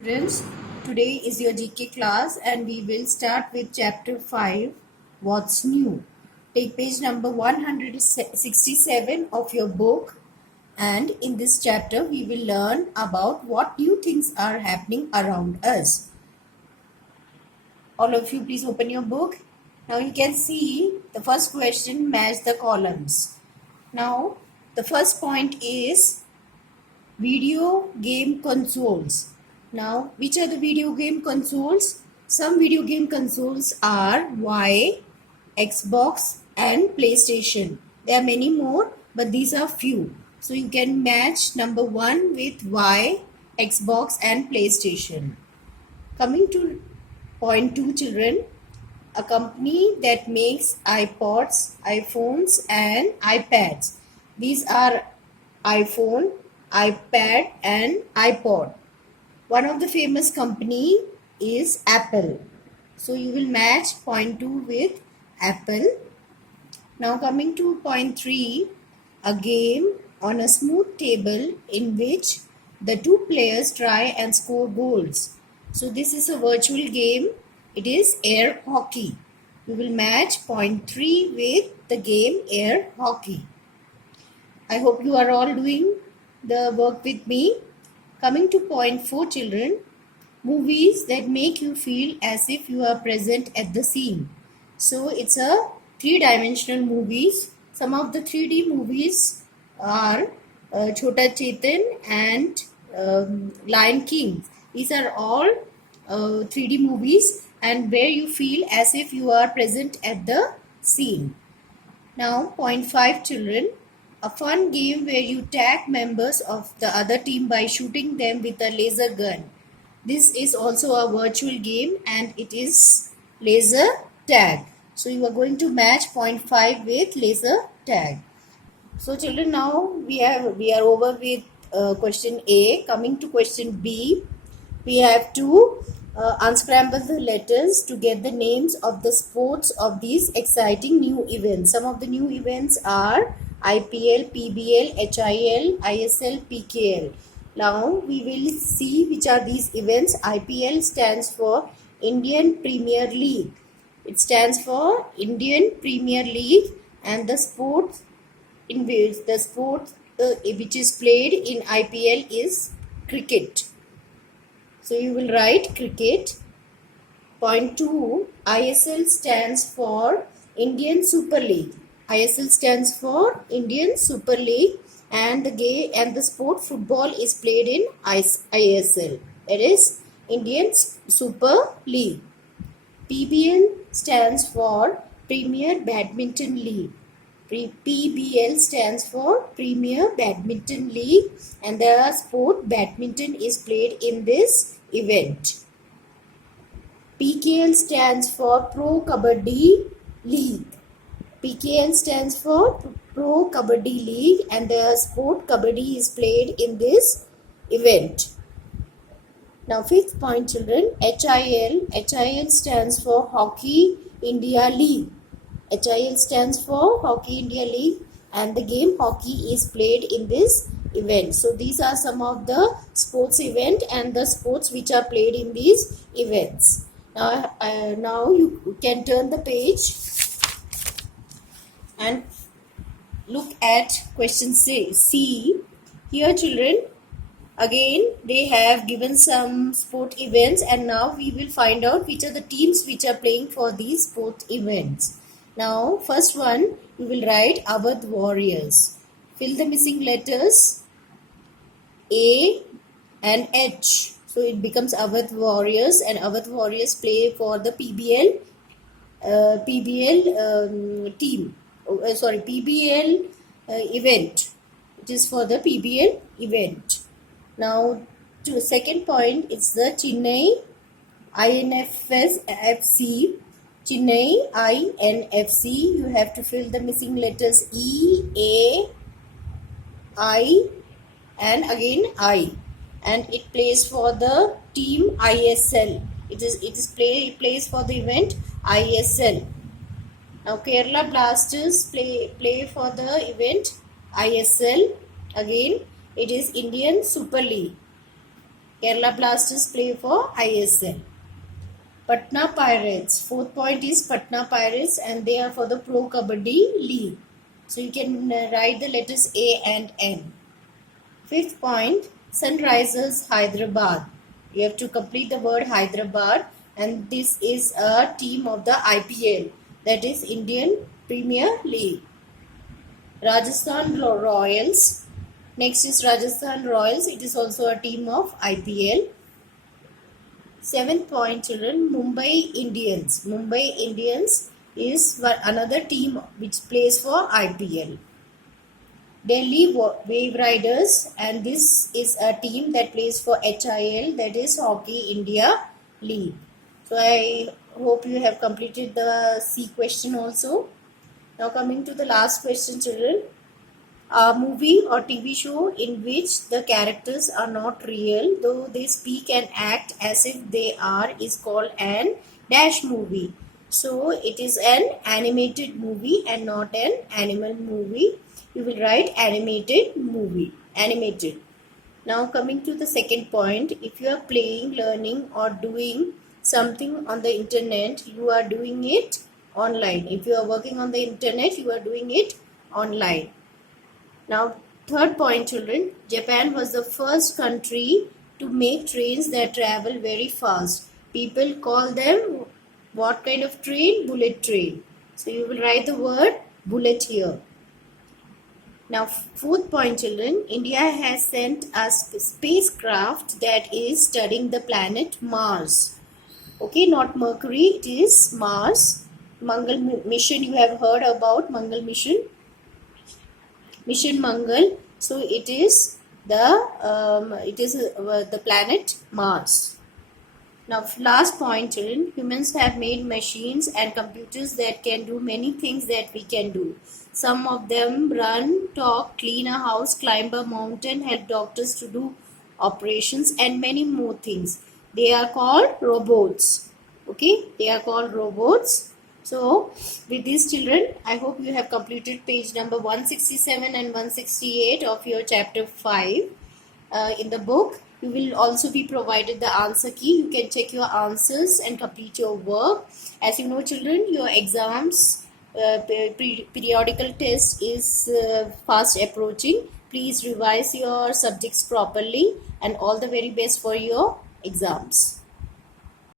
Students, today is your GK class and we will start with chapter 5, What's New. Take page number 167 of your book, and in this chapter we will learn about what new things are happening around us. All of you please open your book. Now you can see the first question, match the columns. Now the first point is video game consoles. Now, which are the video game consoles? Some video game consoles are Y, Xbox and PlayStation. There are many more, but these are few. So you can match number 1 with Y, Xbox and PlayStation. Coming to point 2, children. A company that makes iPods, iPhones and iPads. These are iPhone, iPad and iPod. One of the famous company is Apple. So you will match point 2 with Apple. Now coming to point 3, a game on a smooth table in which the two players try and score goals. So this is a virtual game. It is air hockey. We will match point 3 with the game air hockey. I hope you are all doing the work with me. Coming to point 4, children, movies that make you feel as if you are present at the scene. So it's a 3-dimensional movies. Some of the 3D movies are Chhota Chetan and Lion King. These are all 3D movies and where you feel as if you are present at the scene. Now point 5, children. A fun game where you tag members of the other team by shooting them with a laser gun. This is also a virtual game and it is laser tag. So you are going to match point 5 with laser tag. So children, now we are over with question A. Coming to question B, we have to unscramble the letters to get the names of the sports of these exciting new events. Some of the new events are IPL, PBL, HIL, ISL, PKL. Now we will see which are these events. IPL stands for Indian Premier League. It stands for Indian Premier League, and the sport in which which is played in IPL is cricket. So you will write cricket. Point 2, ISL stands for Indian Super League. ISL stands for Indian Super League, and the sport football is played in ISL. That is Indian Super League. PBL stands for Premier Badminton League. PBL stands for Premier Badminton League, and the sport badminton is played in this event. PKL stands for Pro Kabaddi League. PKL stands for Pro Kabaddi League, and the sport Kabaddi is played in this event. Now 5th point, children, HIL. HIL stands for Hockey India League. HIL stands for Hockey India League, and the game hockey is played in this event. So these are some of the sports event and the sports which are played in these events. Now you can turn the page and look at question C. Here, children, again they have given some sport events, and now we will find out which are the teams which are playing for these sport events. Now first one, we will write Awadh Warriors. Fill the missing letters A and H. So it becomes Awadh Warriors, and Awadh Warriors play for the PBL team. PBL event. It is for the PBL event. Now to second point, it's the Chennai INFS FC. Chennai INFC. You have to fill the missing letters E, A, I and again I, and it plays for the team ISL. It plays for the event ISL. Now Kerala Blasters play for the event ISL. Again it is Indian Super League. Kerala Blasters play for ISL. Patna Pirates. Fourth point is Patna Pirates and they are for the Pro Kabaddi League. So you can write the letters A and N. Fifth point, Sunrisers Hyderabad. You have to complete the word Hyderabad and this is a team of the IPL, that is Indian Premier League. Rajasthan Royals. Next is Rajasthan Royals. It is also a team of IPL. Seventh point, children, Mumbai Indians. Mumbai Indians is another team which plays for IPL. Delhi Wave Riders, and this is a team that plays for HIL, that is Hockey India League. So I hope you have completed the C question also. Now coming to the last question, children. A movie or TV show in which the characters are not real, though they speak and act as if they are, is called an dash movie. So it is an animated movie and not an animal movie. You will write animated movie. Animated. Now coming to the second point, if you are playing, learning or doing something on the internet, you are doing it online. If you are working on the internet, you are doing it online. Now third point, children, Japan was the first country to make trains that travel very fast. People call them what kind of train? Bullet train. So you will write the word bullet here. Now fourth point, children, India has sent a spacecraft that is studying the planet Mars. Okay, not Mercury, it is Mars. Mangal mission, you have heard about Mangal mission. Mission Mangal. So it is the planet Mars. Now last point, children, humans have made machines and computers that can do many things that we can do. Some of them run, talk, clean a house, climb a mountain, help doctors to do operations and many more things. They are called robots. Okay, they are called robots. So with these, children, I hope you have completed page number 167 and 168 of your chapter 5 in the book. You will also be provided the answer key. You can check your answers and complete your work. As you know, children, your exams, periodical test is fast approaching. Please revise your subjects properly and all the very best for your exams.